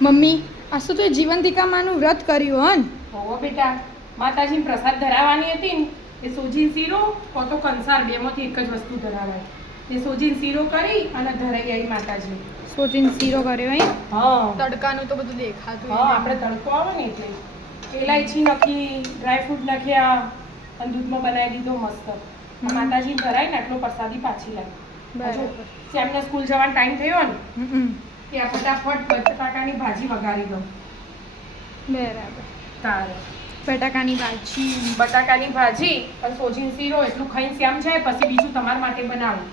Mummy આ શું તો જીવંતિકા માનું વ્રત કર્યું હન? હોવો બેટા, માતાજીને પ્રસાદ ધરાવવાની હતી ને એ સોજી શીરો કો તો કંસાર બેમાંથી એક જ વસ્તુ ધરાવાય. એ સોજીનો શીરો કરી અને ધરાઈ આવી માતાજી. સોચીને શીરો કર્યો હે? હા તડકાનું તો બધું દેખાતું. હા, આપણે તડકો આવે ને એટલે એલાયચી નાખી, ડ્રાયફ્રૂટ નાખ્યા અને દૂધમાં બનાવી દીધો મસ્ત. માતાજી ધરાય ને આટલો પ્રસાદી પાછી લાવી. બરાબર. શ્યામને સ્કૂલ જવાનો ટાઈમ થયો ને હમ. ત્યાં ફટાફટ બટાકાની ભાજી વઘારી દઉં. બરાબર. તારે બટાકાની ભાજી. બટાકાની ભાજી અને સોજીનો શીરો એટલું ખાઈને શ્યામ જાય, પછી બીજું તમારા માટે બનાવું.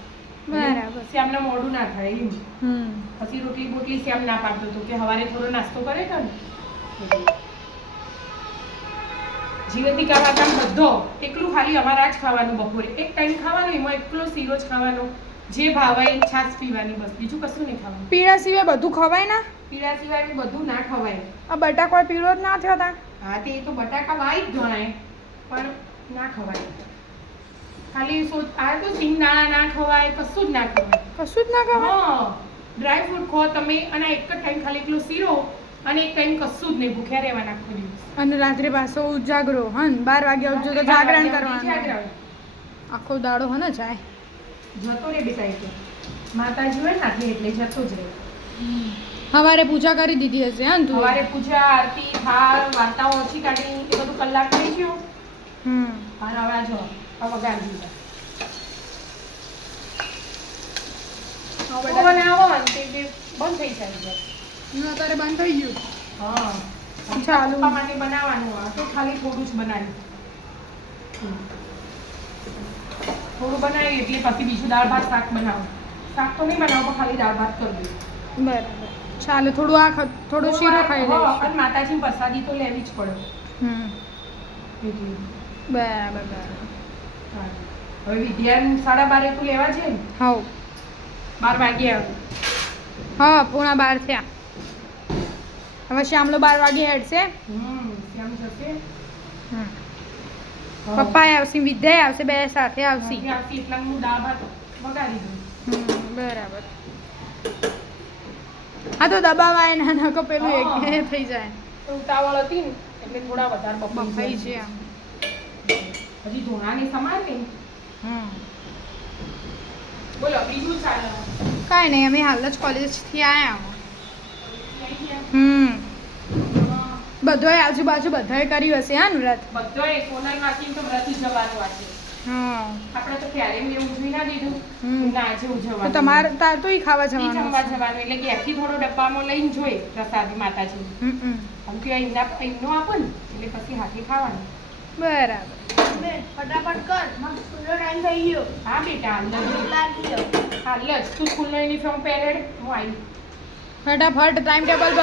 બરાબર. શ્યામને મોડું ના થાય એમ. હમ. પછી રોટલી બોટલી શ્યામ ના પાડતો હતો કે સવારે થોડો નાસ્તો કરે તો ને જીવતિકા માતા બધો એકલું ખાલી અમારા જ ખાવાનું, બપોરે એક ટાઈમ ખાવાનું, એમાં એકલો શીરો જ ખાવાનો, જે ભાવે છાશ પીવાની, બસ બીજું કશું નહીં ખાવાનું. પીળા સિવાય બધું ખવાય ના? પીળા સિવાય બધું ના ખવાય. આ બટાકો પીળો જ ના થયો તા? હા, તે તો બટાકા વાઈ જ ગણાય પણ ના ખવાય. ખાલી આ તો સિંગદાણા ના ખવાય, કશું જ ના ખવાય. કશું જ ના ખવાય? હા, ડ્રાય ફ્રૂટ ખો તમે અને એક જ ટાઈમ ખાલી એકલો શીરો અને એક ટાઈમ કશું જ નહીં, ભૂખ્યા રહેવાના આખો દિવસ. અને રાત્રે પાછો ઉજાગરો હન 12 વાગ્યા ઉઠજો તો જાગરણ કરવાનું. આખો દાડો હને જાય જતો રે બેટા. એ તો માતાજી હોય ને એટલે જતો જ રહે. સવારે પૂજા કરી દીધી હશે હન તું? સવારે પૂજા, આરતી, થાળ, વાર્તાઓ ઓછી કાઢી એ બધું કલાક થઈ ગયું. અને હવે જો વગાડી દીધા. પવન આવો ને તે બંધ થઈ જાય. અત્યારે બંધ થઈ ગયું. હા, ચાલુ. પપ્પા માટે બનાવવાનું. આ તો ખાલી થોડું જ બનાવ્યું. થોડું બનાવી એટલે પછી બીજું દાળ ભાત શાક બનાવું. શાક તો નહીં બનાવું પણ ખાલી દાળ ભાત કરી દઉં. બરાબર. ચાલે થોડું આ થોડું શીરો ખાઈ લઈશ. અને માતાજીની પ્રસાદી તો લેવી જ પડે. એટલે બરાબર બરાબર. હવે વિદ્યાન 12:30 તું લેવા છે ને? હાઉ 12 વાગ્યા. હા, 11:45 થયા. હવે શ્યામલો 12 વાગે હેડશે. શ્યામ જશે. પપ્પા આવશે, વિદ્યા આવશે, બે સાથે આવશે. એટલા હું દાળ ભાત વગાડી દઉં. બરાબર. હા તો દબાવાય ના નકો પેલું એક થઈ જાય. ઉતાવળ હતી ને એટલે થોડા વધારે બફાઈ છે આમ. હજી ધોણાની સમાન ને. બોલો બીજું ચાલે? કાંઈ નહીં, અમે હાલ જ કોલેજથી આવ્યા. બધોય આજુબાજુ બધાએ કર્યું હશે હા વ્રત? બધોય સોનલ માસી તો વ્રત ઉજવવાનું આજે. આપણે તો ક્યારે એવું ઉજવી ના દીધું. ના આજે ઉજવવાનું. તમારે તાર તો ખાવા જવાનું. જમવા જવાનું એટલે ઘેરથી થોડો ડબ્બામાં લઈને જોઈએ પ્રસાદી માતાજી. આમ કે એમનો આપો ને એટલે પછી હાથે ખાવાનું. બરાબર. ફટાફટ કર, મારો સ્કૂલનો ટાઈમ થઈ ગયો. હા બેટા, હાલ જ તું સ્કૂલનો યુનિફોર્મ પહેરેડ હું આવી. ફટાફટ ટાઈમ ટેબલ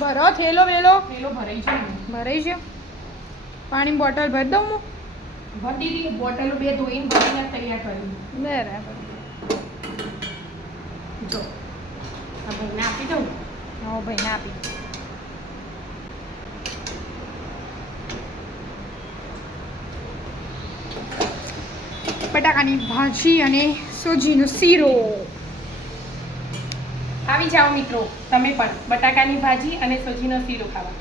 ભરો. થેલો વેલો પેલો ભરાઈ છે ને? ભરાઈ ગયો. પાણીની બોટલ ભરી દઉં હું? ભરી દીધી. બોટલો 2 ધોઈને ભરીને તૈયાર કરી. બરાબર. જો આ ભાઈને આપી દઉં. હા ભાઈને આપી. બટાકાની ભાજી અને સોજીનો શીરો. આવી જાઓ મિત્રો તમે પણ બટાકાની ભાજી અને સોજીનો શીરો ખાવા.